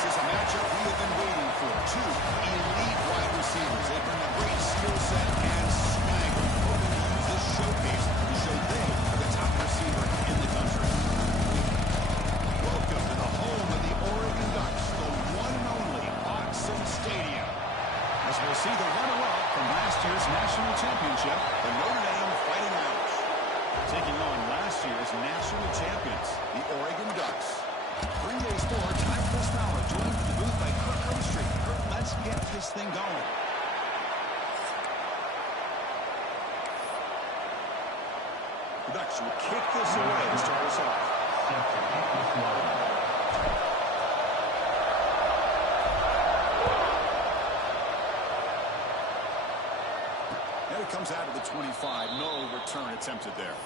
This is a matchup we have been waiting for. Two elite wide receivers. They bring a great skill set and swagger. Hoping to use this showcase to show they are the top receiver in the country. Welcome to the home of the Oregon Ducks, the one and only Autzen Stadium. As we'll see the runner-up from last year's national championship, the Notre Dame Fighting Irish. Taking on last year's national champions, the Oregon Ducks. 3 days more, time for this hour, joined in the booth by Kirk Overstreet. Kirk, let's get this thing going. The Ducks will kick this away to start us off. And it comes out of the 25. No return attempted there.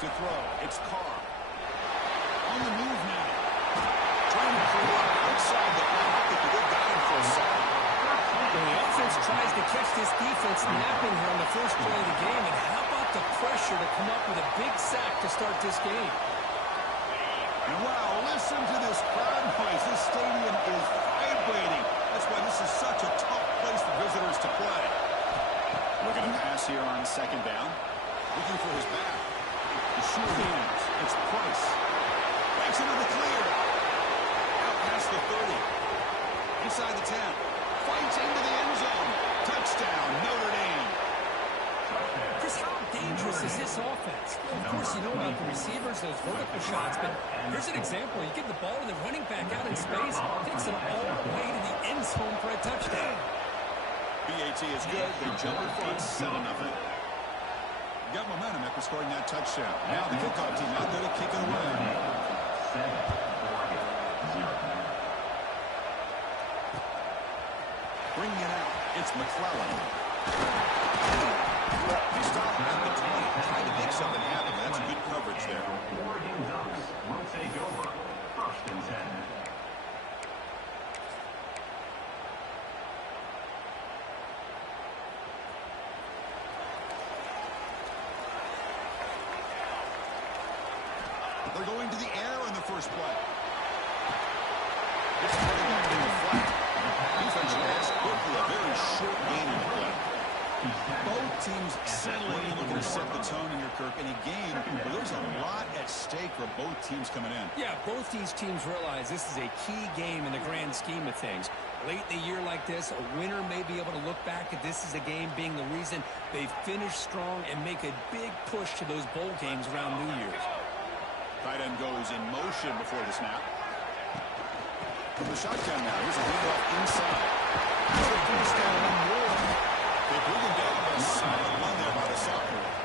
To throw. It's Carr. On the move now. Trying to pull up outside the pocket. They got him for a sack. The offense tries to catch this defense napping here on the first play of the game. And how about the pressure to come up with a big sack to start this game? And wow, listen to this crowd noise. This stadium is vibrating. That's why this is such a tough place for visitors to play. Looking to pass here on second down. Looking for his back. Sure hands. It's Price. Breaks into the clear. Out past the 30. Inside the 10. Fights into the end zone. Touchdown, Notre Dame. Chris, how dangerous is this offense? Of course, you know about the receivers, those vertical shots, but here's an example. You give the ball to the running back out in space, takes it all the way to the end zone for a touchdown. BAT is good. They jump in front, 7-0. Got momentum after scoring that touchdown. Now the kickoff team out there to kick it away. Bringing it out, it's McClellan. He stopped at the 20, trying to make something happen. That's good coverage there. Oregon Ducks will take over. First and 10. They're going to the air in the first play. It's running back in the flat. Defense reacts quickly. A very short gain in the play. Both teams settling in, looking to set the tone here, Kirk, in a game where there's a lot at stake for both teams coming in. Yeah, both these teams realize this is a key game in the grand scheme of things. Late in a year like this, a winner may be able to look back at this as a game being the reason they finish strong and make a big push to those bowl games around New Year's. Tight end goes in motion before the snap. From the shotgun now, here's a handoff inside. Here's the first down and more. They bring him down by a solid run there by the sophomore.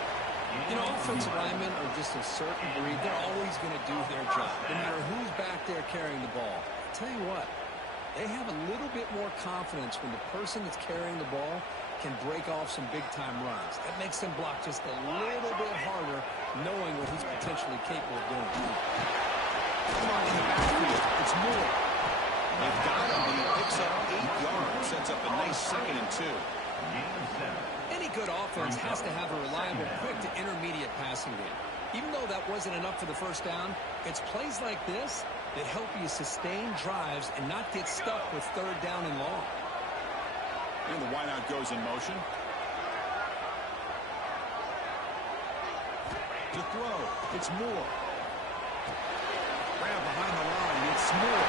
You know, offensive linemen are just a certain breed. They're always going to do their job, no matter who's back there carrying the ball. I'll tell you what, they have a little bit more confidence when the person that's carrying the ball can break off some big-time runs. That makes them block just a little bit harder, knowing what he's potentially capable of doing. Come on, in the backfield, it's Moore. They've got him, and he picks up 8 yards, sets up a nice 2nd and 2. Any good offense has to have a reliable, quick to intermediate passing game. Even though that wasn't enough for the first down, it's plays like this that help you sustain drives and not get stuck with 3rd down and long. And the wideout goes in motion. To throw, it's Moore. Grab behind the line, it's Moore.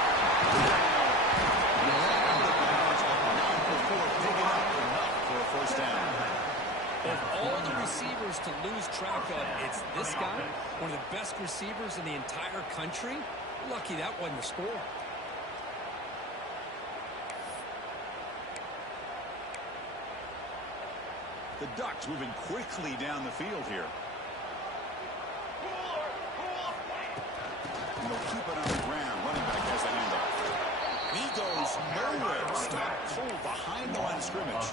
Digging up enough for a first down. Of all the receivers to lose track of, it's this guy, one of the best receivers in the entire country. Lucky that wasn't a score. The Ducks moving quickly down the field here. And they'll keep it on the ground. Running back has the handoff. He goes nowhere. Stopped cold behind the line of scrimmage.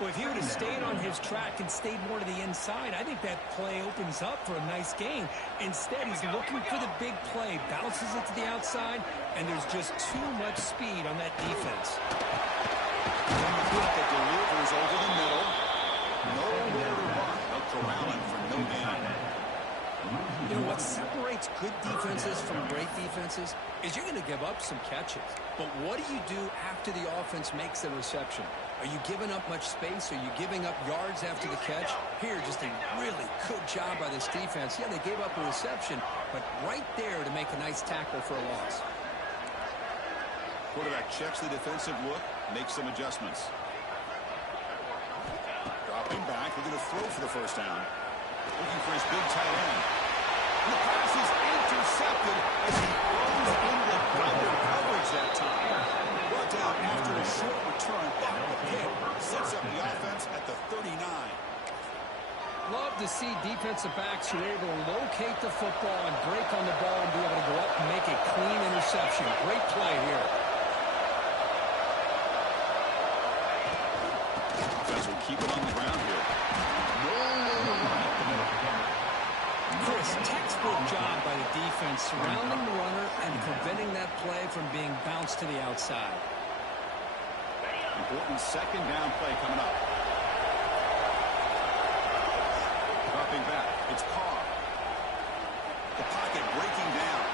Well, if he would have stayed on his track and stayed more to the inside, I think that play opens up for a nice gain. Instead, he's looking for the big play, bounces it to the outside, and there's just too much speed on that defense. That delivers over the middle. Nowhere to run. They'll corral him for no gain. You know, what separates good defenses from great defenses is you're going to give up some catches. But what do you do after the offense makes the reception? Are you giving up much space? Are you giving up yards after the catch? Here, just a really good job by this defense. Yeah, they gave up a reception, but right there to make a nice tackle for a loss. Quarterback checks the defensive look, makes some adjustments. Dropping back, we're going to throw for the first down. Looking for his big tight end. And the pass is intercepted as he throws into double coverage that time. Brought down after a short return. The pick sets up the offense at the 39. Love to see defensive backs who are able to locate the football and break on the ball and be able to go up and make a clean interception. Great play here. Offense will keep it on the ground here. Chris, textbook job by the defense surrounding the runner and preventing that play from being bounced to the outside. Important second down play coming up. Dropping back, it's Carr. The pocket breaking down.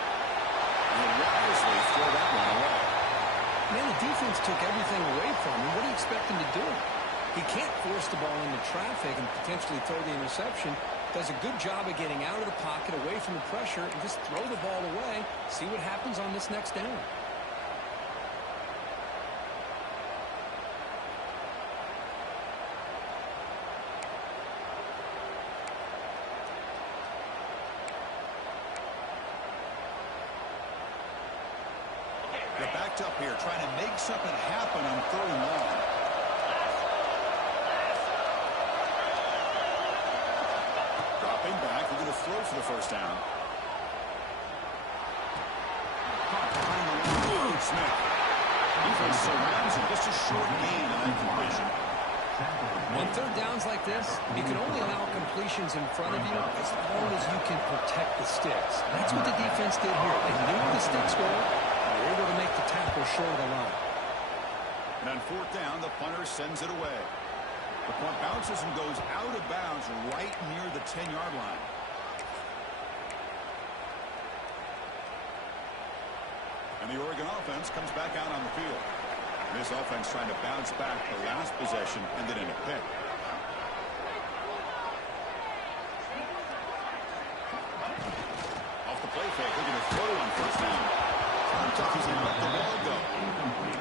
And wisely throw that one away. Man, the defense took everything away from him. What do you expect him to do? He can't force the ball into traffic and potentially throw the interception. Does a good job of getting out of the pocket, away from the pressure, and just throw the ball away. See what happens on this next down. They're backed up here, trying to make something happen on 3rd and long. Dropping back, we're going to throw for the first down. Caught behind the line. Smith. Defense surrounds him. Just a short gain on that completion. On 3rd downs like this, you can only allow completions in front of you as long as you can protect the sticks. That's what the defense did here. They knew where the sticks were. They were able to make the tackle short of the line. And on 4th down, the punter sends it away. The punt bounces and goes out of bounds right near the 10-yard line. And the Oregon offense comes back out on the field. This offense trying to bounce back. The last possession ended in a pick. Off the play fake, looking to throw on 1st down. Touches and let the ball go.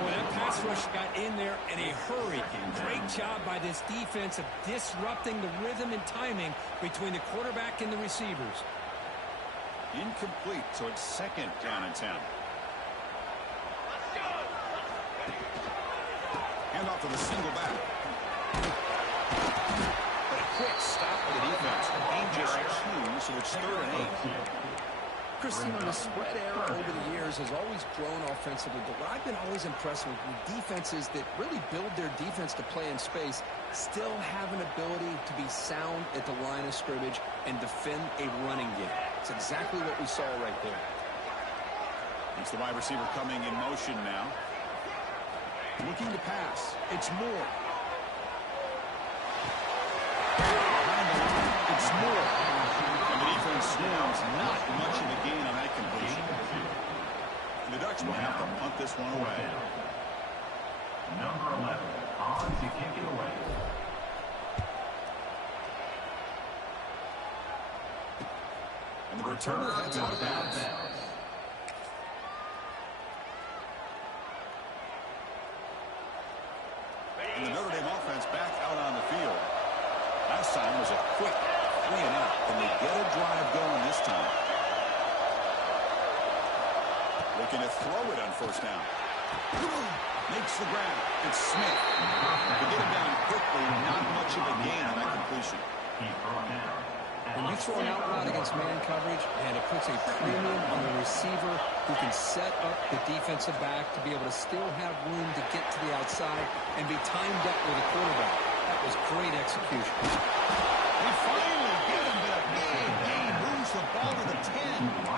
Boy, that pass rush got in there in a hurry. Great job by this defense of disrupting the rhythm and timing between the quarterback and the receivers. Incomplete, so it's 2nd down and 10. Hand off to the single back. A quick stop by the defense. Gain just 2, so it's 3rd and 8. Christine, the spread era over the years has always grown offensively, but what I've been always impressed with defenses that really build their defense to play in space still have an ability to be sound at the line of scrimmage and defend a running game. It's exactly what we saw right there. It's the wide receiver coming in motion now. Looking to pass. It's Moore. Behind the line, it's Moore. And the defense swarms, not much of a gain on that completion. And the Ducks will have to punt this one away. Number 11, on to kick it away. And the returner heads out of bounds. And the Notre Dame offense back out on the field. Last time was a quick 3 and out. Can they get a drive going this time? Looking to throw it on 1st down. Makes the grab. It's Smith. To get him down quickly, not much of a gain on that completion. When you throw an out route against man coverage, and it puts a premium on the receiver who can set up the defensive back to be able to still have room to get to the outside and be timed up with a quarterback. That was great execution. They finally get him, but a big gain moves the ball to the 10.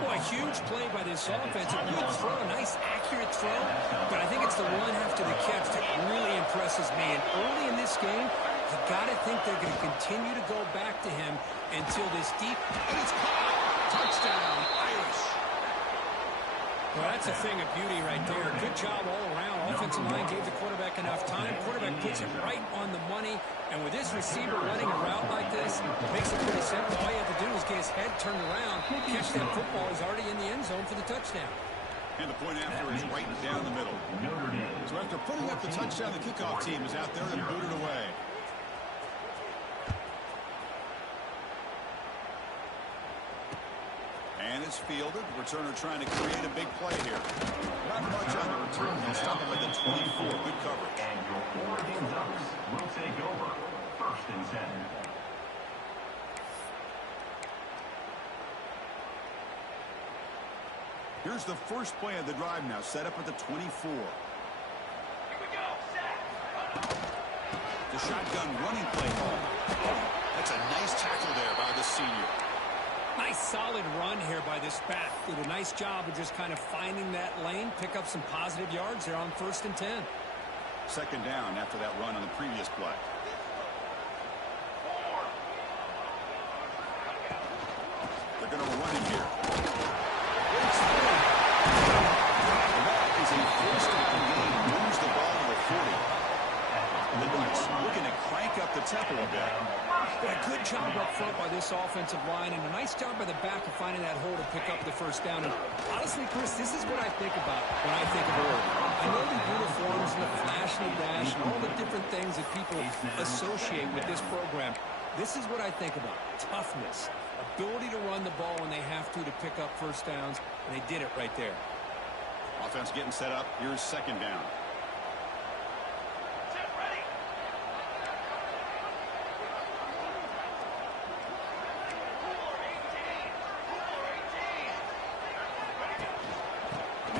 Boy, a huge play by this offense. A good throw, a nice accurate throw. But I think it's the run after the catch that really impresses me. And early in this game, you got to think they're going to continue to go back to him until this deep. And it's caught. Touchdown, Irish. Well, that's a thing of beauty right there. Good job all around. Offensive line gave the quarterback enough time. Quarterback puts it right on the money. And with this receiver running a route like this, it makes it pretty simple. All you have to do is get his head turned around, catch that football. He's already in the end zone for the touchdown. And the point after is right down the middle. So after putting up the touchdown, the kickoff team is out there and booted away. And it's fielded. Returner trying to create a big play here. Not much on the return. They'll stop him at the 24. Good coverage. And your Oregon Ducks will take over. 1st and 10. Here's the first play of the drive now, set up at the 24. Here we go. Set. The shotgun running play home. That's a nice tackle there by the senior. Nice solid run here by this back. Did a nice job of just kind of finding that lane, pick up some positive yards there on 1st and 10. Second down after that run on the previous play. They're going to run him here. That is a first down gain. Moves the ball to the 40. And the Ducks looking to crank up the tempo a bit. Boy, good job up front by this offensive line, and a nice job by the back of finding that hole to pick up the first down. And honestly, Chris, this is what I think about when I think of Oregon. I know the uniforms and the flash and the dash and all the different things that people associate with this program. This is what I think about. Toughness, ability to run the ball when they have to pick up first downs, and they did it right there. Offense getting set up. Here's second down.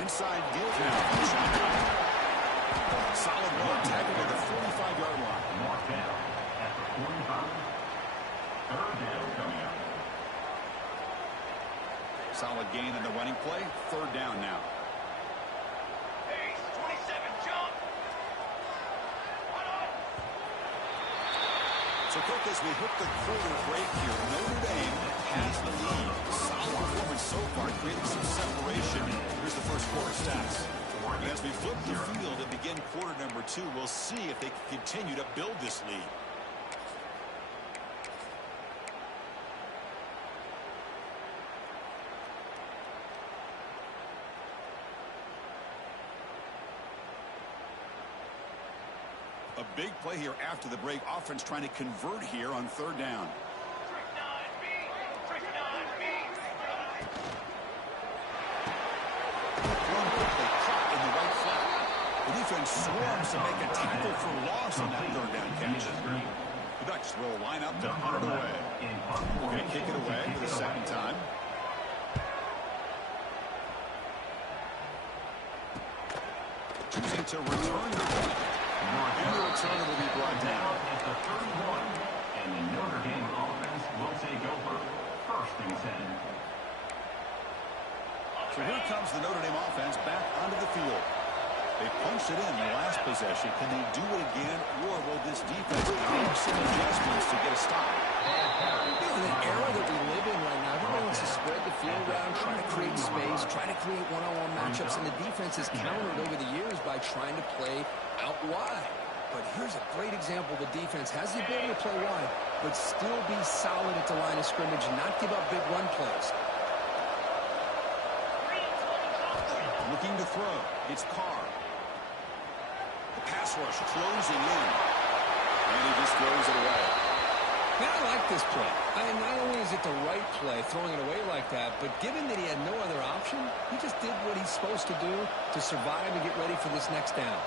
Inside deal now. Solid run. Tackled at the 45-yard line. Mark down at the 45. 3rd down coming up. Solid gain in the running play. 3rd down now. Pace, 27, jump. So, Cook, as we hit the quarter break here, Notre Dame has the lead. Solid performance so far, creating some separation. Here's the first quarter stats. And as we flip the field and begin quarter number 2, we'll see if they can continue to build this lead. A big play here after the break. Offense trying to convert here on 3rd down. The defense swarms to make a tackle for loss on that 3rd down catch. The Ducks will line up to punt it away. We're going to kick it away for the 2nd time. Choosing to return the punt. And the return will be brought down. At the 31. And the Notre Dame offense will take over. 1st and 10. So here comes the Notre Dame offense back onto the field. They punched it in the last possession. Can they do it again, or will this defense make some adjustments to get a stop? In the era that we live in right now, everybody wants to spread the field around, try to create space, try to create one-on-one matchups, and the defense has countered over the years by trying to play out wide. But here's a great example. The defense has the ability to play wide, but still be solid at the line of scrimmage and not give up big run plays. Looking to throw. It's Carr. The pass rush closing in. And he just throws it away. Man, I like this play. I mean, not only is it the right play, throwing it away like that, but given that he had no other option, he just did what he's supposed to do to survive and get ready for this next down.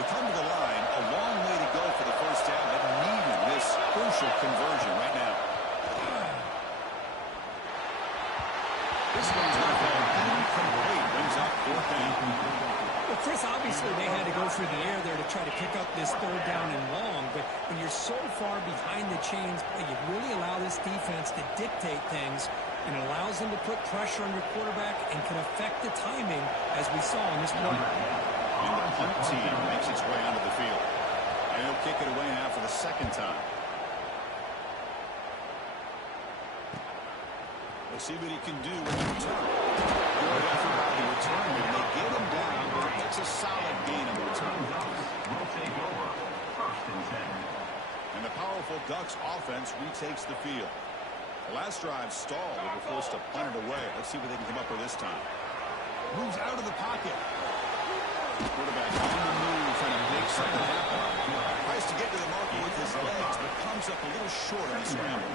They come to the line. A long way to go for the first down, but needing this crucial conversion right now. This one's not going incomplete. Brings up 4th down. Well, Chris, obviously they had to go through the air there to try to pick up this third down and long, but when you're so far behind the chains, you really allow this defense to dictate things, and it allows them to put pressure on your quarterback and can affect the timing, as we saw in this play. And the punt team makes its way onto the field. And he'll kick it away now for the second time. We'll see what he can do with the return. Good effort by the return, and they get him down, but it's a solid gain on the return. Will take over. First and 10. And the powerful Ducks offense retakes the field. The last drive stalled. They were forced to punt it away. Let's see what they can come up with this time. Moves out of the pocket. Quarterback on the move, trying to make something happen. Tries to get to the marker with his legs, but comes up a little short on the scramble.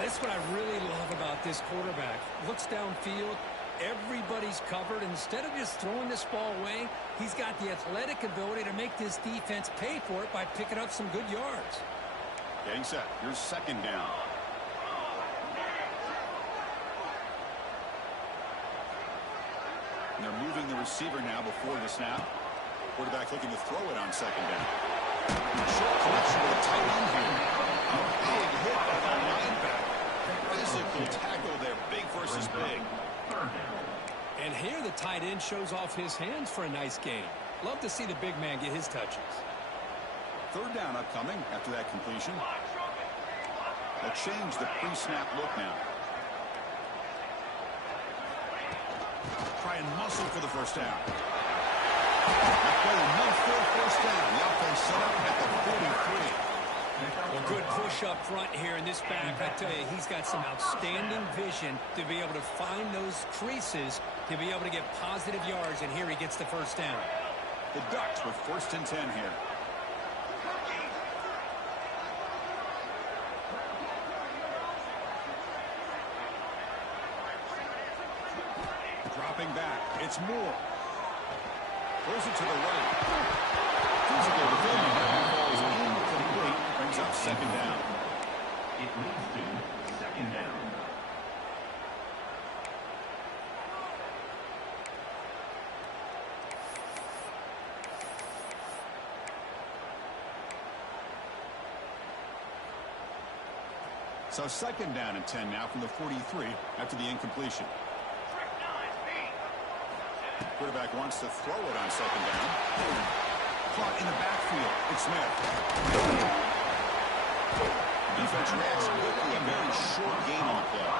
That's what I really love about this quarterback. Looks downfield. Everybody's covered. Instead of just throwing this ball away, he's got the athletic ability to make this defense pay for it by picking up some good yards. Getting set. Here's second down. And they're moving the receiver now before the snap. Quarterback looking to throw it on second down. Short connection with a tight end here. A big hit by the linebacker. Physical tackle there. Big versus big. And here the tight end shows off his hands for a nice gain. Love to see the big man get his touches. Third down upcoming after that completion. They'll change the pre-snap look now. Try and muscle for the first down. That play enough for a first down. The offense set up at the 43. Well, good push up front here in this back. I tell you, he's got some outstanding vision to be able to find those creases to be able to get positive yards, and here he gets the first down. The Ducks with first and 10 here. Dropping back. It's Moore. Throws it to the right. Physical defending. Falls incomplete. Brings up second down. It leads to second down. So second down and 10 now from the 43 after the incompletion. Quarterback wants to throw it on second down. Caught in the backfield. It's Smith. Defense reacts quickly. A very short gain on the play.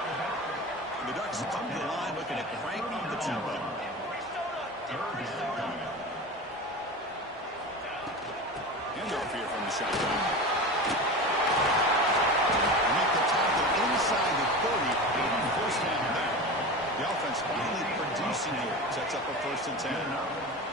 And the Ducks come to the line looking to crank up the tempo. Handoff here from the shotgun. Make the tackle inside the 30. First down there. The offense finally producing here. Sets up a first and 10.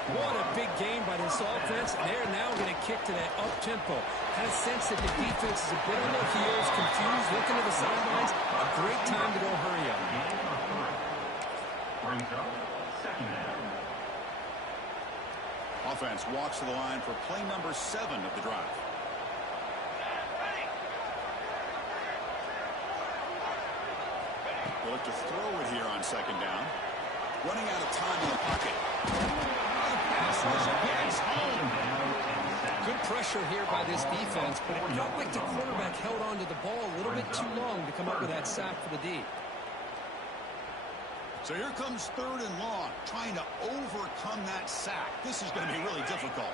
What a big game by this offense. They're now going to kick to that up-tempo. Kind of sense that the defense is a bit on their heels, confused, looking to the sidelines. A great time to go hurry up. Brings up second down. Offense walks to the line for play number 7 of the drive. They look to throw it here on second down. Running out of time in the pocket. Good pressure here by this defense, but it felt like the quarterback held on to the ball a little bit too long to come up with that sack for the D. So here comes third and long, trying to overcome that sack. This is going to be really difficult.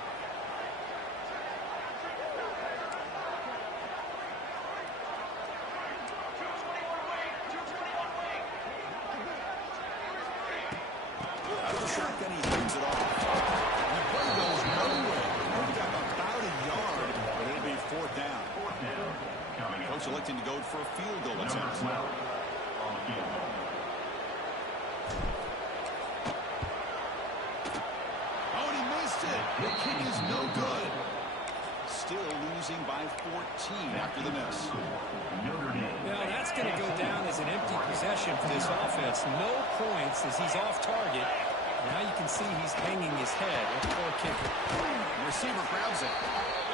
Out of the shotgun, he hands it off. And the play goes nowhere. We've got about a yard, but it'll be fourth down. Fourth down. Coming up. Coach electing to go for a field goal Number attempt. 12 on the field goal. Oh, and he missed it. The kick is no good. Still losing by 14 after the miss. Notre Dame. Now, that's going to go down as an empty possession for this offense. No points as he's off target. Now you can see he's hanging his head. A poor kicker. The receiver grabs it.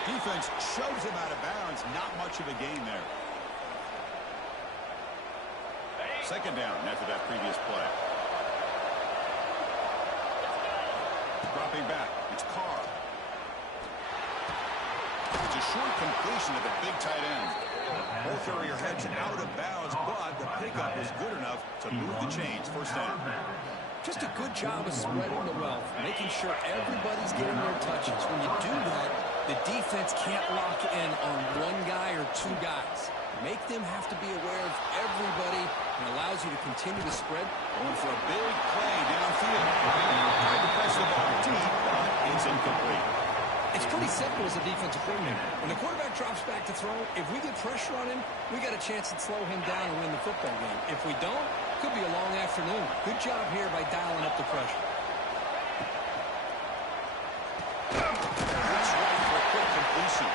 Defense shoves him out of bounds. Not much of a gain there. Second down after that previous play. Dropping back. It's Carr. It's a short completion to the big tight end. Ball carrier heads out of bounds, but the pickup is good enough to move the chains. First down. Just a good job of spreading the wealth, making sure everybody's getting their touches. When you do that, the defense can't lock in on one guy or two guys. Make them have to be aware of everybody and allows you to continue to spread. Going for a big play downfield. Tried to press the ball deep, but it's incomplete. It's pretty simple as a defensive coordinator. When the quarterback drops back to throw, if we get pressure on him, we got a chance to slow him down and win the football game. If we don't, could be a long afternoon. Good job here by dialing up the pressure. That's right for a quick completion.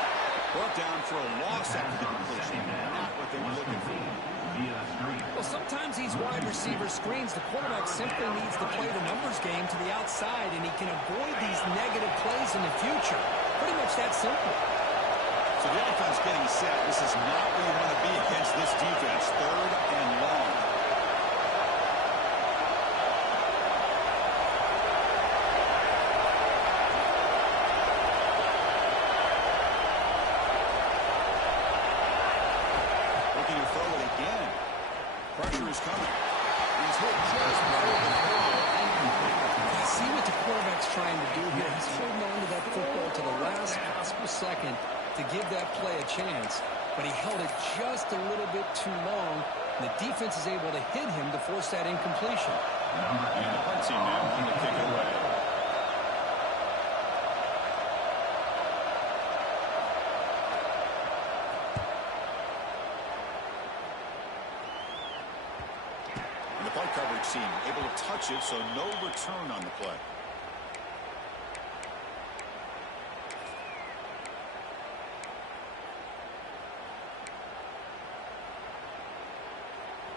Brought down for a loss after the completion. Not what they were looking for. Well, sometimes these wide receiver screens, the quarterback simply needs to play the numbers game to the outside, and he can avoid these negative plays in the future. Pretty much that simple. So the offense getting set. This is not where you want to be against this defense. Third and long. Looking to throw it again. Pressure is coming. He's hit just below the throw. You see what the quarterback's trying to do here. He's holding on to that football to the last possible second to give that play a chance, but he held it just a little bit too long, and the defense is able to hit him to force that incompletion. And the punt team now on the kick it away. And the punt coverage team able to touch it, so no return on the play.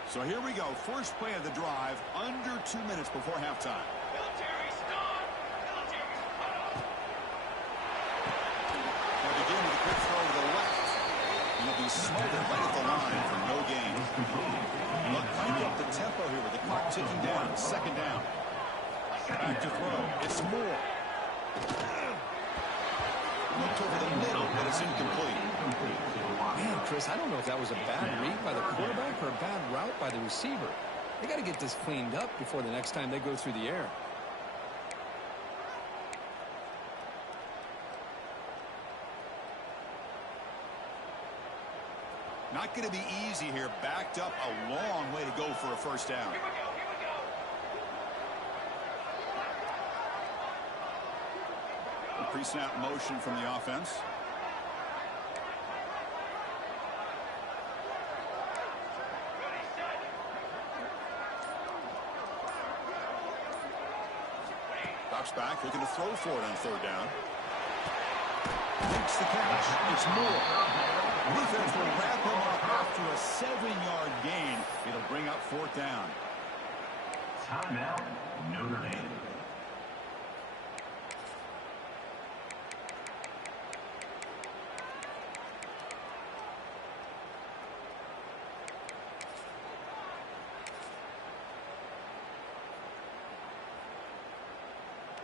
So here we go. First play of the drive, under 2 minutes before halftime. They begin with a quick throw to the left. And he'll be smothered right at the line for no gain. Look, crank up the tempo here with the clock ticking down. Second down. Back to throw. It's Moore. Looked over the middle, but it's incomplete. Man, Chris, I don't know if that was a bad read by the quarterback or a bad route by the receiver. They got to get this cleaned up before the next time they go through the air. Not going to be easy here. Backed up a long way to go for a first down. Pre-snap motion from the offense. Drops back, looking to throw for it on third down. Makes the catch. It's Moore. Defense will wrap him up after a 7-yard gain. It'll bring up fourth down. Timeout, Notre Dame.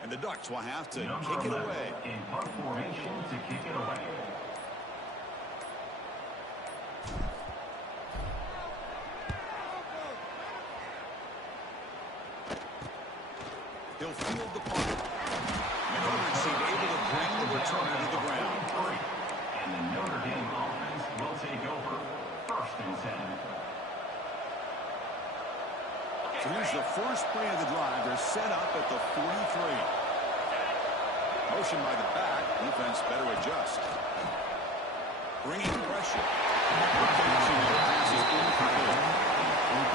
And the Ducks will have to kick it away. In punt formation to kick it away. He'll field the punt. Notre seemed able to bring the returner to the ground. And the Notre Dame offense will take over. First and 10. So here's the first play of the drive. They're set up at the 43. Motion by the back. Defense better adjust. Bringing pressure.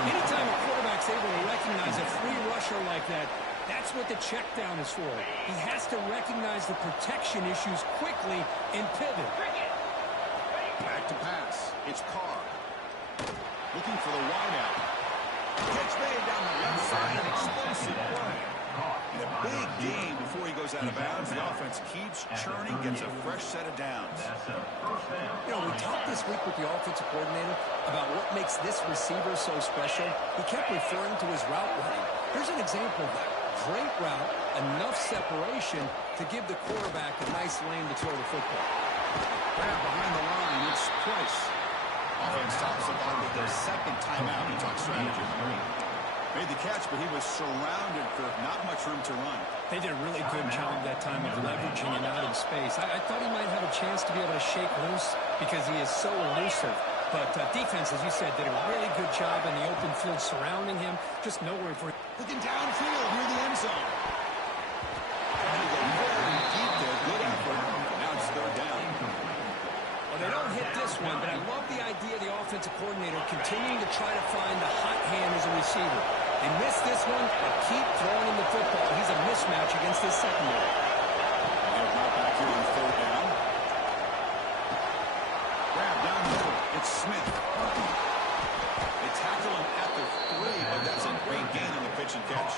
Anytime a quarterback's able to recognize a free rusher like that, that's what the check down is for. He has to recognize the protection issues quickly and pivot. Back to pass. It's Carr. Looking for the wideout. Catch made down the left side. An explosive play. And a big gain before he goes out of bounds. The offense keeps churning, gets a fresh set of downs. You know, we talked this week with the offensive coordinator about what makes this receiver so special. He kept referring to his route running. Here's an example of that. great route, enough separation to give the quarterback a nice lane to throw the football. Grab behind the line. It's Price. Offense stops the ball with their second timeout in talk strategy. Made the catch, but he was surrounded for not much room to run. They did a really good job that time of leveraging him out in space. I thought he might have a chance to be able to shake loose because he is so elusive. But defense, as you said, did a really good job in the open field surrounding him. Just nowhere for him. Looking downfield near the end zone. And they go very deep there. Good effort. Now it's third down. Well, they don't hit this one, but I love the idea of the offensive coordinator continuing to try to find the hot hand as a receiver. They miss this one, but keep throwing him the football. He's a mismatch against his secondary. They'll drop back here on third down. Grab down the middle. It's Smith. They tackle him at the 3, but that's a great gain on the pitch and catch.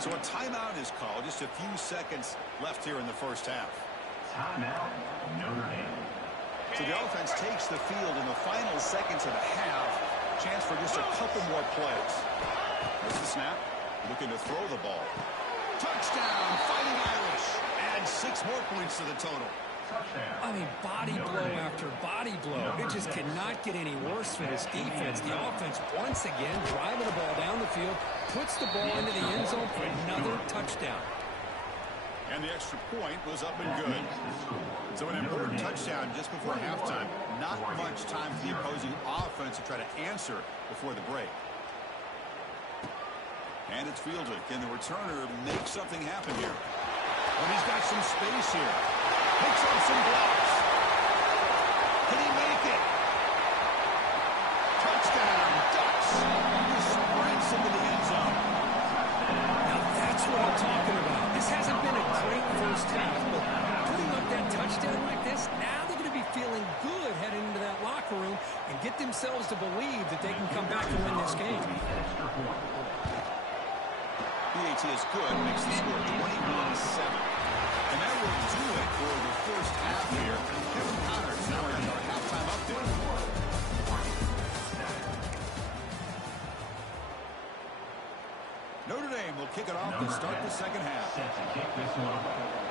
So a timeout is called. Just a few seconds left here in the first half. Timeout, Notre Dame. So the offense takes the field in the final seconds of the half. Chance for just a couple more plays. There's the snap. Looking to throw the ball. Touchdown, Fighting Irish. Add 6 more points to the total. I mean, body blow after body blow. It just cannot get any worse for this defense. The offense, once again, driving the ball down the field, puts the ball into the end zone for another touchdown. And the extra point was up and good. So an important touchdown just before halftime. Not much time for the opposing offense to try to answer before the break. And it's fielded. Can the returner make something happen here? But he's got some space here. Picks up some blocks. Can he make it? Touchdown, Ducks. He sprints into the end zone. Now that's what I'm talking about. This hasn't been a great first half, but putting up that touchdown like this, now they're going to be feeling good heading into that locker room and get themselves to believe that they can come back and win this game. PAT is good, makes the score 21-7. And that will do it for the first half here. Kevin Connor's now in our halftime update. Notre Dame will kick it off to start the second half. Set to kick this one away.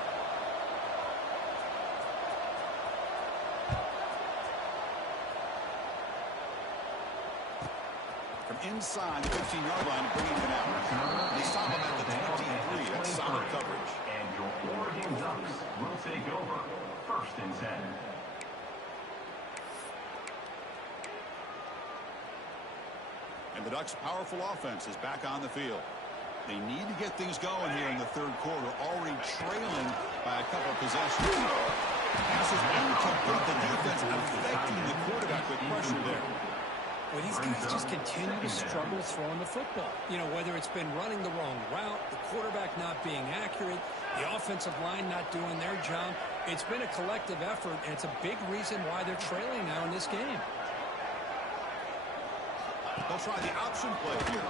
From inside the 15-yard line, bringing it out. They stop him at the 23. That's solid coverage. And your Oregon Ducks will take over. First and 10. And the Ducks' powerful offense is back on the field. They need to get things going here in the third quarter, already trailing by a couple of possessions. Pass is incomplete. The defense affecting the quarterback with pressure there. Well, these guys just continue to struggle throwing the football. You know, whether it's been running the wrong route, the quarterback not being accurate, the offensive line not doing their job. It's been a collective effort, and it's a big reason why they're trailing now in this game. They'll try the option play here.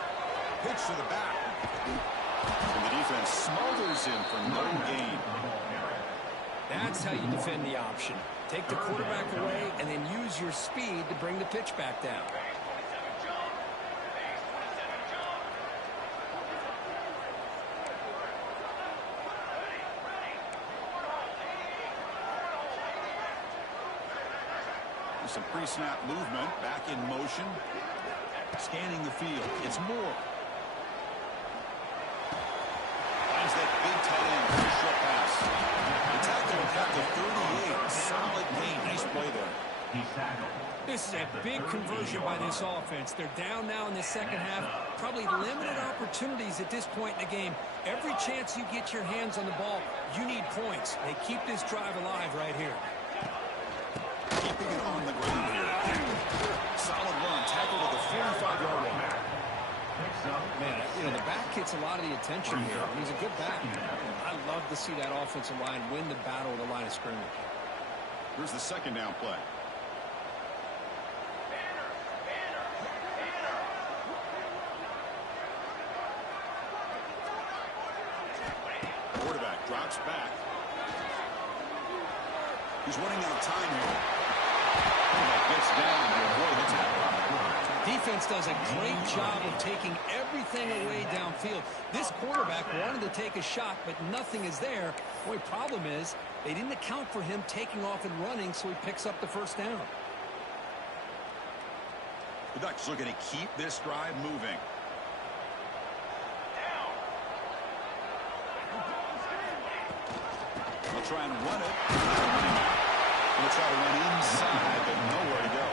Pitch to the back. And the defense smothers him for no gain. That's how you defend the option. Take the quarterback away and then use your speed to bring the pitch back down. Some pre-snap movement, back in motion. Scanning the field. It's Moore. Finds that big tight end for a short pass. The tackle at the 38. Solid gain. Nice play there. He's tackled. This is a big conversion by this offense. They're down now in the second half. Probably limited opportunities at this point in the game. Every chance you get your hands on the ball, you need points. They keep this drive alive right here. Keeping it on the ground here. Solid run. Tackle to the 45-yard line. Man, you know, the back gets a lot of the attention here. He's a good back. I love to see that offensive line win the battle at the line of scrimmage. Here's the second down play. Quarterback drops back. He's running out of time here. Quarterback gets down to avoid the tackle. defense does a great job of taking everything away downfield. This quarterback wanted to take a shot, but nothing is there. Boy, problem is they didn't account for him taking off and running, so he picks up the first down. The Ducks looking to keep this drive moving. They'll try and run it. They'll try to run inside, but nowhere to go.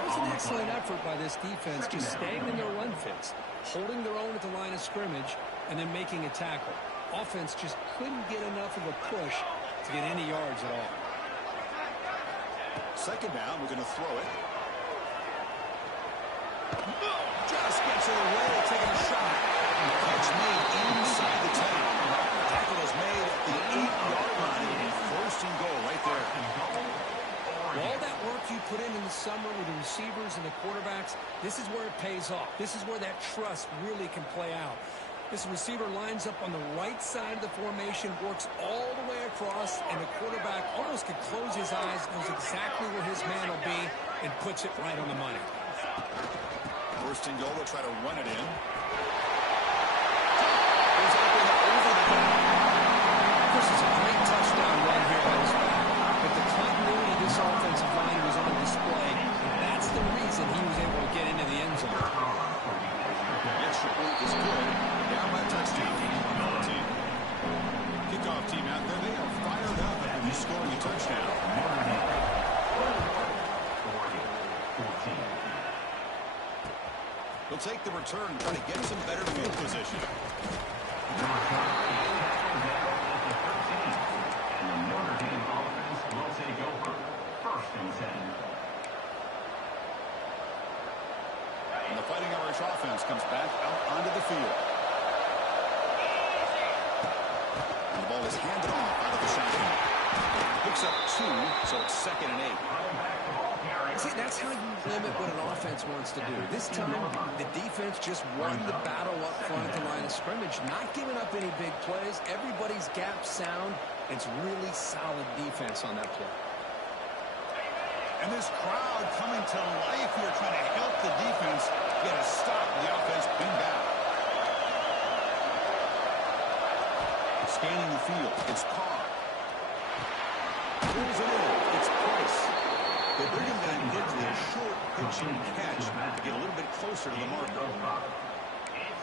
It was an excellent effort by this defense, just staying in their run fits, holding their own at the line of scrimmage, and then making a tackle. Offense just couldn't get enough of a push to get any yards at all. Second down, we're going to throw it. Just gets in the way, taking a shot. Catch made inside the 10. Tackle is made at the 8-yard line. It'll be first and goal right there. All that work you put in the summer with the receivers and the quarterbacks, this is where it pays off. This is where that trust really can play out. This receiver lines up on the right side of the formation, works all the way across, and the quarterback almost could close his eyes, knows exactly where his man will be, and puts it right on the money. First and goal, they'll try to run it in. This is a great touchdown run here by this back. But the continuity of this offensive line was on display, and that's the reason he was able to get into the end zone. Extra point is good. Down by touchdown. Kickoff team out there, they are fired up after scoring a touchdown. They'll take the return and try to get some better field position. And the Notre Dame offense will take over. First and 10. And the Fighting Irish offense comes back out onto the field. And the ball is handed off out of the shotgun. Picks up 2, so it's 2nd and 8. See, that's how you limit what an offense wants to do. This time, the defense just won the battle up front at the line of scrimmage, not giving up any big plays. Everybody's gap sound. It's really solid defense on that play. And this crowd coming to life here, trying to help the defense get a stop. The offense pinned out. Scanning the field, it's Carr. Pulls it in, it's Price. They bring him down quickly, a short pitching catch to get a little bit closer to the marker.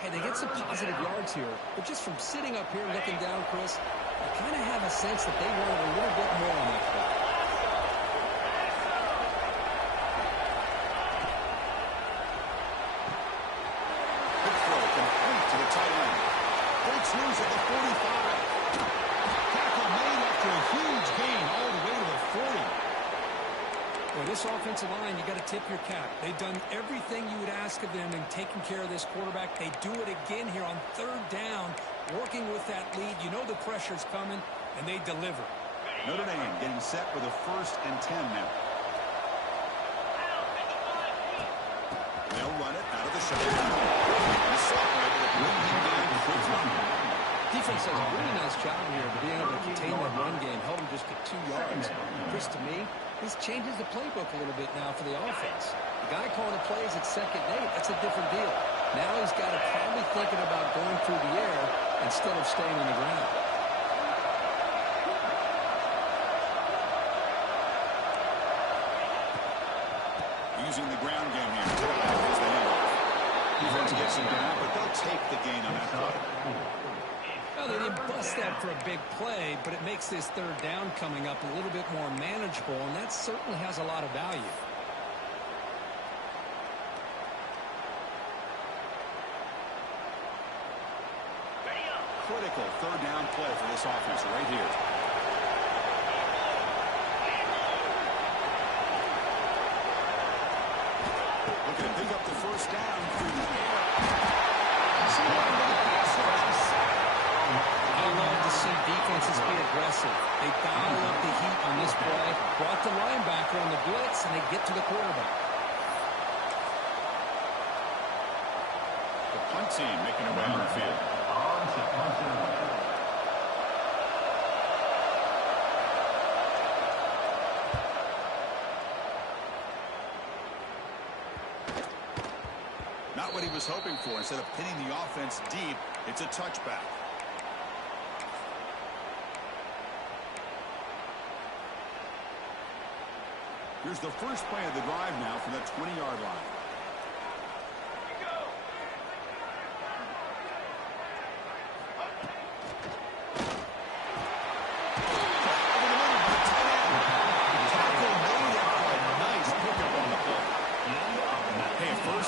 Hey, they get some positive yards here, but just from sitting up here looking down, Chris, I kind of have a sense that they wanted a little bit more on that play. Good throw, complete to the tight end. Breaks loose at the 45. Tackle made after a huge gain all the way to the 40. Boy, this offensive line, you got to tip your cap. They've done everything you would ask of them in taking care of this quarterback. They do it again here on 3rd down, working with that lead. You know the pressure's coming, and they deliver. Notre Dame getting set for the 1st and 10 now. They'll run it out of the shotgun. The Slaughter able to bring him down quickly. Defense does a really nice job here of being able to contain that run game, held him just to 2 yards. Chris, to me, this changes the playbook a little bit now for the offense. The guy calling the plays at 2nd and 8, that's a different deal. Now he's got to probably thinking about going through the air instead of staying on the ground. Using the ground game here. Here's the handoff. Defense gets him down, but they'll take the gain on that play. Well, they didn't bust that for a big play, but it makes this 3rd down coming up a little bit more manageable, and that certainly has a lot of value. Critical 3rd down play for this offense right here. Looking to pick up the 1st down through the air. I love to see defenses be aggressive. They dial up the heat on this play, brought the linebacker on the blitz, and they get to the quarterback. The punt team making their way on the field. On to punter. got what he was hoping for. Instead of pinning the offense deep, it's a touchback. Here's the first play of the drive now from the 20-yard line.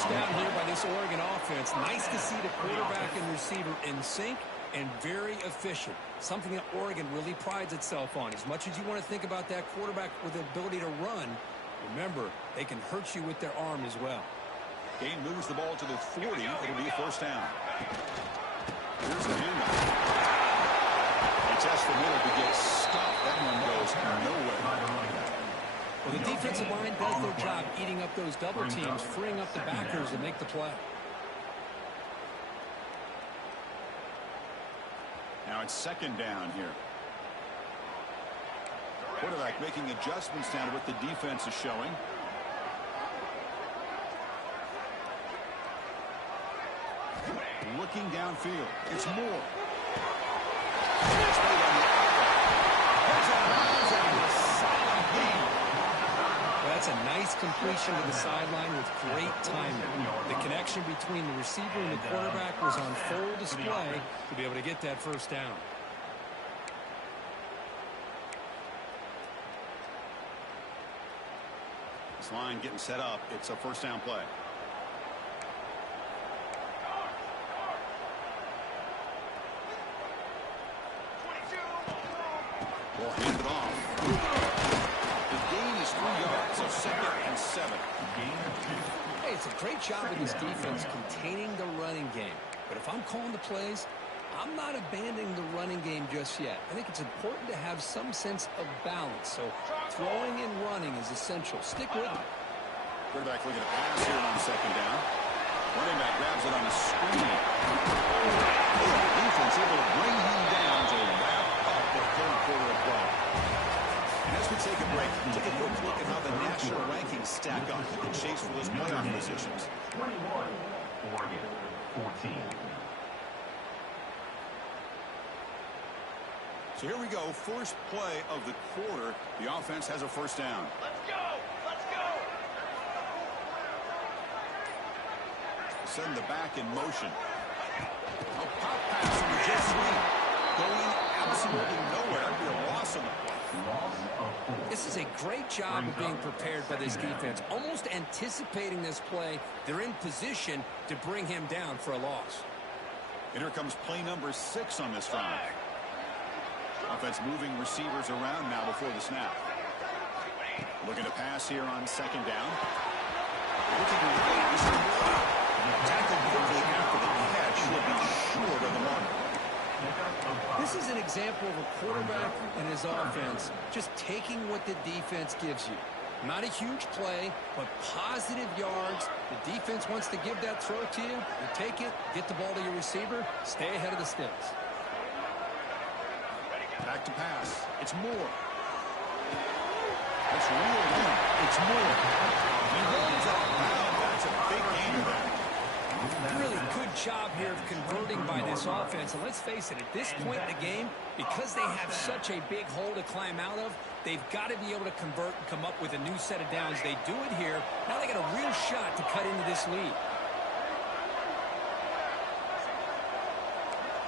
Down here by this Oregon offense. Nice to see the quarterback and receiver in sync and very efficient. Something that Oregon really prides itself on. As much as you want to think about that quarterback with the ability to run, remember, they can hurt you with their arm as well. Gain moves the ball to the 40. It'll be a first down. Here's the handoff. He tests the middle to get stopped. That one goes nowhere. Well, the defensive line does their job eating up those double teams, freeing up the backers to make the play. Now it's second down here. Quarterback making adjustments down to what the defense is showing. Looking downfield. It's Moore. That's a nice completion to the sideline with great timing. The connection between the receiver and the quarterback was on full display to be able to get that first down. This line getting set up. It's a first down play. Will hand it off. The gain is 3 yards, so second and 7. Hey, it's a great job of this defense containing the running game. But if I'm calling the plays, I'm not abandoning the running game just yet. I think it's important to have some sense of balance. So throwing and running is essential. Stick with it. Quarterback looking to pass here on second down. Running back grabs it on a screen. Defense able to bring him down to wrap up the third quarter of play. And as we take a break, take a quick look at how the national rankings stack up in the chase for those playoff positions. 21, Oregon, 14. So here we go, first play of the quarter. The offense has a first down. Let's go! Let's go! Send the back in motion. A pop pass from the jet sweep. Going absolutely nowhere. Be a loss on the play. This is a great job of being prepared by this defense. Almost anticipating this play. They're in position to bring him down for a loss. And here comes play number 6 on this drive. Offense moving receivers around now before the snap. Looking to pass here on second down. Looking right. Tackled quickly after the catch. Will be short of the mark. This is an example of a quarterback and his offense just taking what the defense gives you. Not a huge play, but positive yards. The defense wants to give that throw to you. You take it, get the ball to your receiver, stay ahead of the sticks. Back to pass. It's Moore. That's real one. It's Moore. He runs out of bounds. That's a big gain there. Really good job here of converting by this offense. And let's face it, at this point in the game, because they have such a big hole to climb out of, they've got to be able to convert and come up with a new set of downs. They do it here. Now they got a real shot to cut into this lead.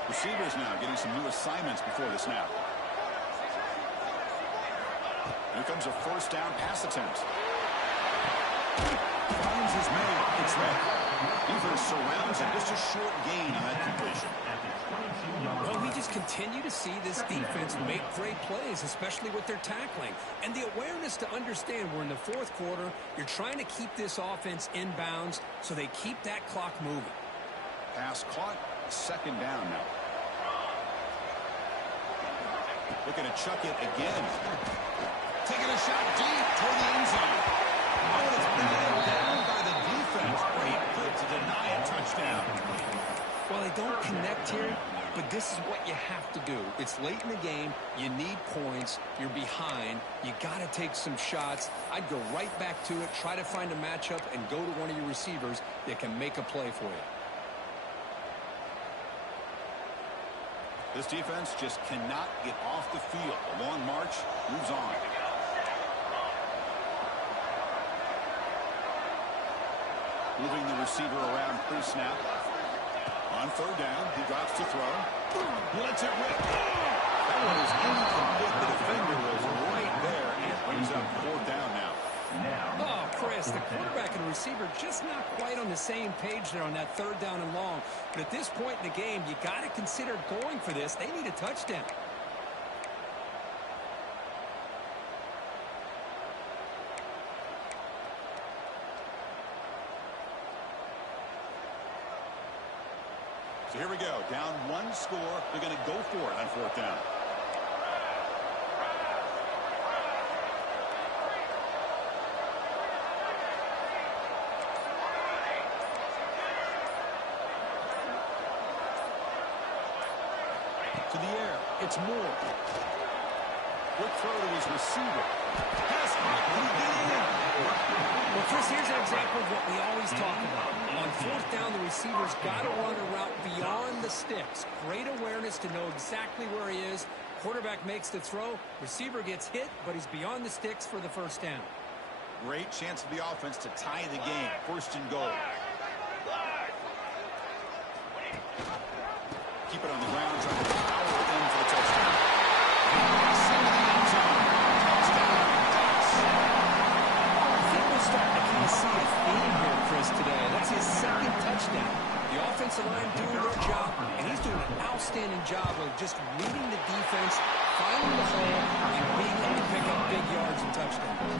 Receivers now getting some new assignments before the snap. Here comes a first down pass attempt. Finds his man. It's there. Defense surrounds him. Just a short gain on that completion. Well, we just continue to see this defense make great plays, especially with their tackling. And the awareness to understand we're in the fourth quarter, you're trying to keep this offense in bounds so they keep that clock moving. Pass caught. Second down now. Looking to chuck it again. Taking a shot deep toward the end zone. Oh, it's batted down by the defense. Great play to deny a touchdown. Well, they don't connect here, but this this is what you have to do. It's late in the game. You need points. You're behind. You got to take some shots. I'd go right back to it, try to find a matchup, and go to one of your receivers that can make a play for you. This defense just cannot get off the field. The long march moves on. Moving the receiver around pre-snap. On third down, he drops to throw. He lets it rip. That one is incomplete. The defender was right there, and it brings up fourth down now. Oh, Chris, the quarterback and the receiver just not quite on the same page there on that third down and long. But at this point in the game, you got to consider going for this. They need a touchdown. So here we go. Down one score. They're going to go for it on fourth down. To the air. It's Moore. Quick throw to his receiver. Pass hot. Will he get in? Well, Chris, here's an example of what we always talk about. On fourth down, the receiver's got to run a route beyond the sticks. Great awareness to know exactly where he is. Quarterback makes the throw. Receiver gets hit, but he's beyond the sticks for the first down. Great chance for the offense to tie the game. First and goal. Keep it on the ground, trying to power it in for the touchdown. Into the end zone. Touchdown, Dallas. I think we're starting to kind of see a theme here, Chris, today. That's his second touchdown. The offensive line doing their job, and he's doing an outstanding job of just reading the defense, finding the hole, and being able to pick up big yards and touchdowns.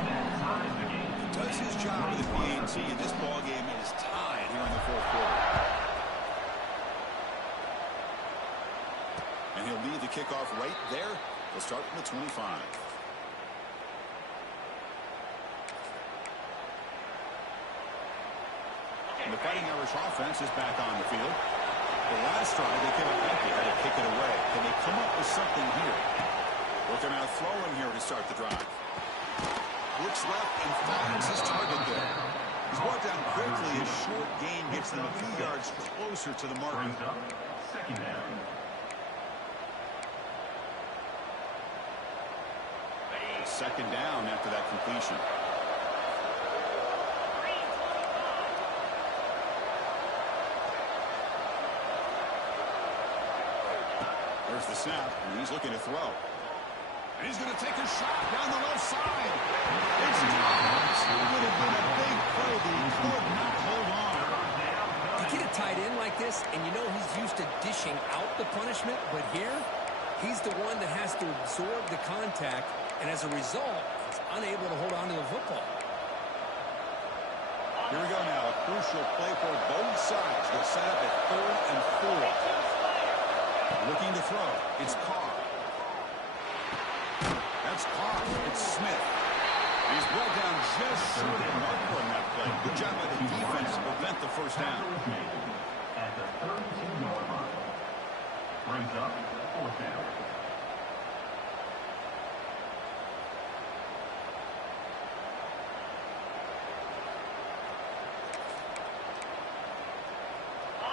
He does his job with the PAT, and this ballgame is tied here in the fourth quarter. And he'll lead the kickoff right there. He'll start from the 25. And the Fighting Irish offense is back on the field. The last drive, they came up empty, had to kick it away. Can they come up with something here? Working out throwing here to start the drive. Looks left and finds his target there. He's brought down quickly. His short gain gets them a few yards closer to the marker. Second down. Second down after that completion. There's the snap, and he's looking to throw. And he's going to take a shot down the left side. It's Dobbs. It would have been a big play, but he could not hold on. You get a tight end like this, and you know he's used to dishing out the punishment, but here, he's the one that has to absorb the contact, and as a result, he's unable to hold on to the football. Here we go now. A crucial play for both sides. They're set up at 3rd and 4. Looking to throw. It's Carr. That's Carr. It's Smith. He's brought down just short of the marker on that play. Good job by the defense to prevent the first down. At the 32-yard line. Brings up fourth down.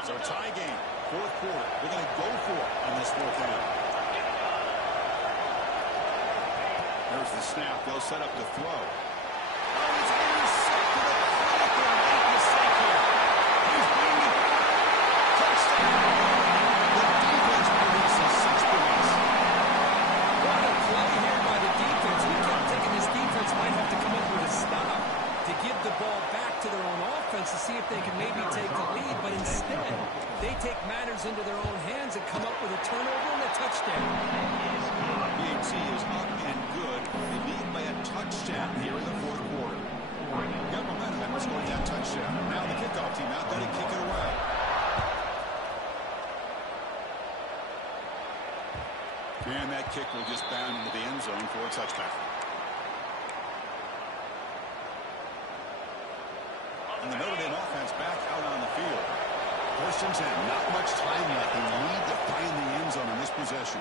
So a tie game, fourth quarter. They're going to go for it on this fourth down. There's the snap. They'll set up the throw. Oh, he's intercepted. A critical late mistake here. He's bringing it back. Touchdown. The defense produces 6 points. What a play here by the defense. We kept thinking this defense might have to come up with a stop to give the ball back to their own offense to see if they can maybe take the lead, but instead, they take matters into their own hands and come up with a turnover and a touchdown. PAT is up and good. They lead by a touchdown here in the fourth quarter. Got momentum and scored that touchdown. Now the kickoff team out there to kick it away. And that kick will just bound into the end zone for a touchback. And the Notre Dame offense back out on the field. First and 10. Not much time left. They need to find the end zone in this possession.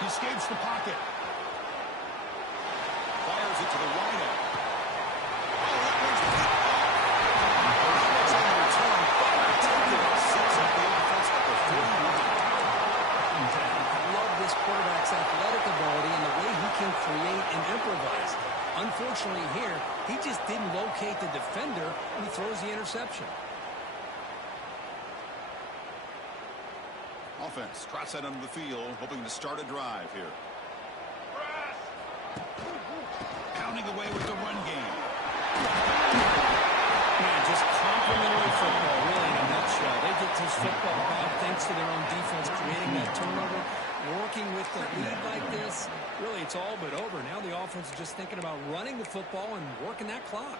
He escapes the pocket. Fires it to the wideout. Oh, that one's picked off. It's on the return. Sets up the offense at the 41. I love this quarterback's athletic ability and the way he can create and improvise. Unfortunately here, he just didn't locate the defender when he throws the interception. Offense trots that onto the field, hoping to start a drive here. Pounding away with the run game. Man, just complimentary football, really, in a nutshell. They get this football back thanks to their own defense creating that turnover. Working with the lead like this, really, it's all but over. Now the offense is just thinking about running the football and working that clock.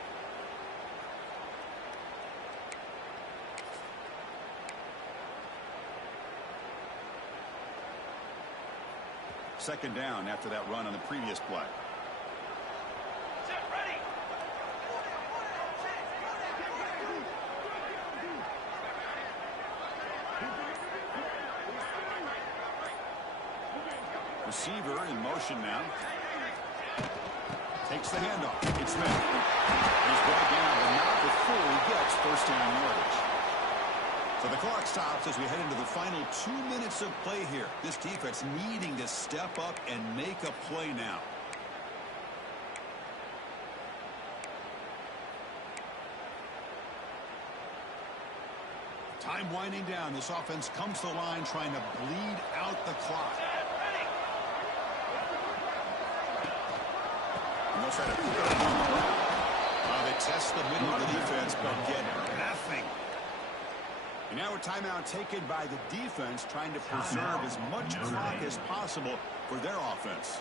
Second down after that run on the previous play. Receiver in motion now. Takes the handoff. It's Smith. He's brought down, but not before he gets first down yardage. So the clock stops as we head into the final 2 minutes of play here. This defense needing to step up and make a play now. Time winding down. This offense comes to the line trying to bleed out the clock. They test the middle of the defense, but get nothing. And now a timeout taken by the defense, trying to preserve as much clock as possible for their offense.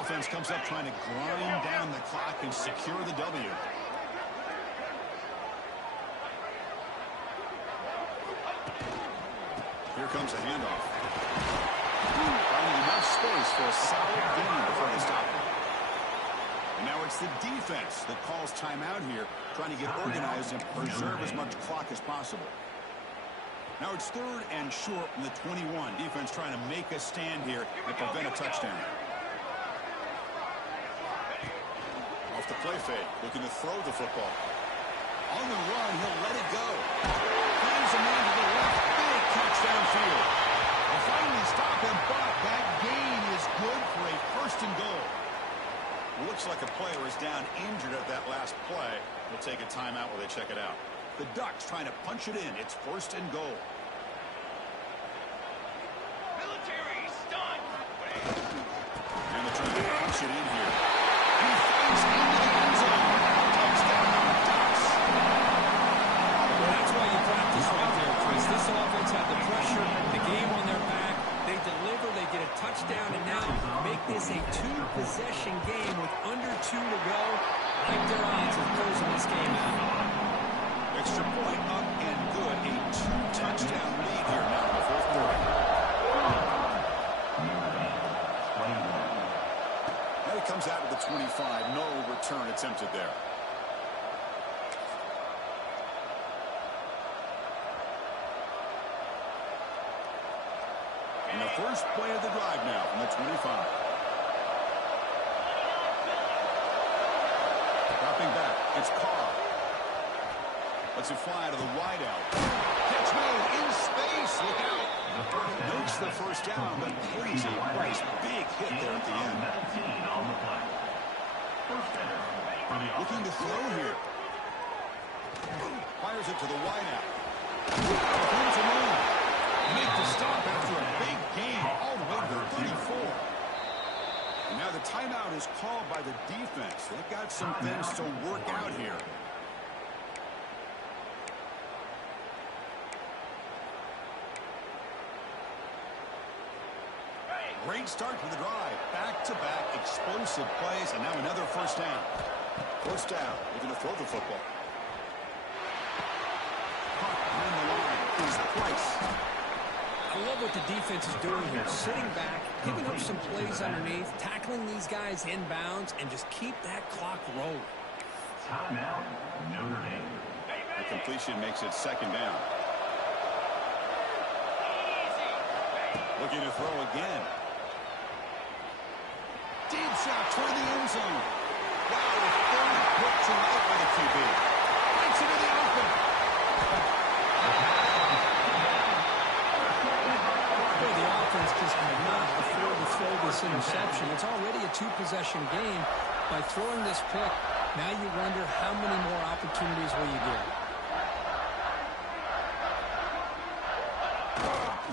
Offense comes up trying to grind down the clock and secure the W. Here comes a handoff. Finding enough space for a solid gain before they stop it. And now it's the defense that calls timeout here, trying to get organized and preserve as much clock as possible. Now it's third and short from the 21. Defense trying to make a stand here and prevent a touchdown. Off the play fake, looking to throw the football. On the run, he'll let it go. Finds a man to the left. Big catch downfield. They'll finally stop him, but that gain is good for a first and goal. Looks like a player is down injured at that last play. We'll take a timeout while they check it out. The Ducks trying to punch it in. It's first and goal. Military stun. And they're trying to punch it in here. He finds into the end zone. Touchdown, Ducks. Well, that's why you practice right there, Chris. This offense had the pressure, the game on their back. They deliver, they get a touchdown, and now make this a two-possession game with under 2 to go. Like their odds of closing this game out. Extra point up and good. A 2-touchdown lead here now in the fourth quarter. Now he comes out of the 25. No return attempted there. And the first play of the drive now from the 25. Dropping back, it's Carr. Lets it fly to the wideout. Catch made in space. Look out. Makes the first down, but brings a nice big hit there at the end. Looking to throw here. Fires it to the wideout. Comes along. Make the stop after a big gain all the way to the 34. And now the timeout is called by the defense. They've got some things to work out here. Great start to the drive. Back-to-back explosive plays, and now another first down. First down, looking to throw the football. Caught behind the line is Price. I love what the defense is doing here. Sitting back, picking up some plays underneath, tackling these guys inbounds, and just keep that clock rolling. Timeout, Notre Dame. The completion makes it second down. Looking to throw again. Deep shot toward the end zone. Wow, a third put tonight by the QB. Breaks into the open. Boy, the offense just cannot afford to throw this interception. It's already a two-possession game. By throwing this pick, now you wonder how many more opportunities will you get.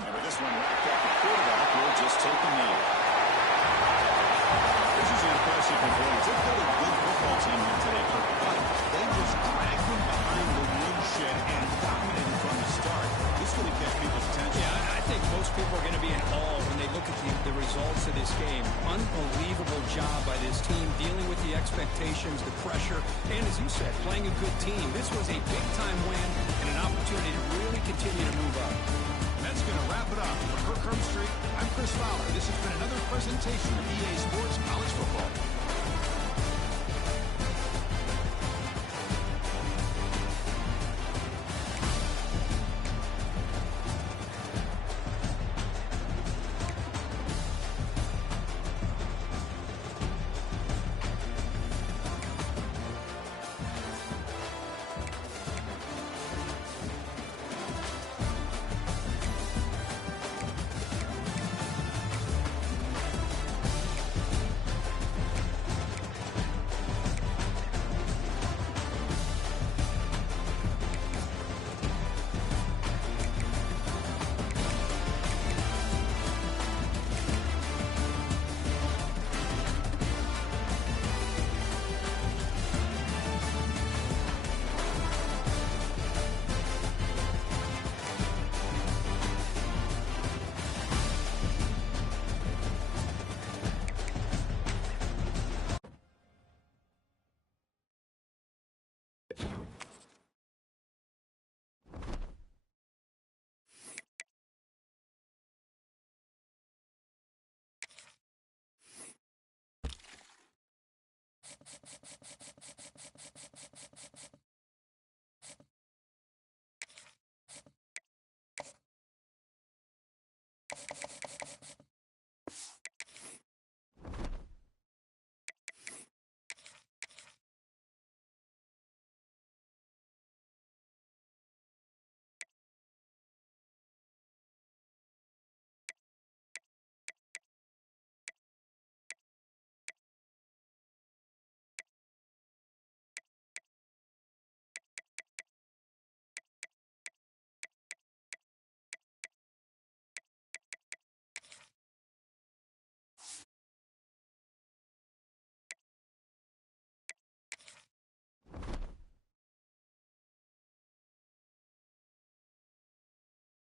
And with this one wrapped up, the quarterback will just take the knee. This is an impressive performance. They've got a good football team here today, but they just dragged them behind the woodshed and dominated from the start. This is going to catch people's attention. Yeah, I think most people are going to be in awe when they look at the results of this game. Unbelievable job by this team dealing with the expectations, the pressure, and as you said, playing a good team. This was a big-time win and an opportunity to really continue to move up. That's going to wrap it up. For Kirk Street, I'm Chris Fowler. This has been another presentation of EA Sports College Football.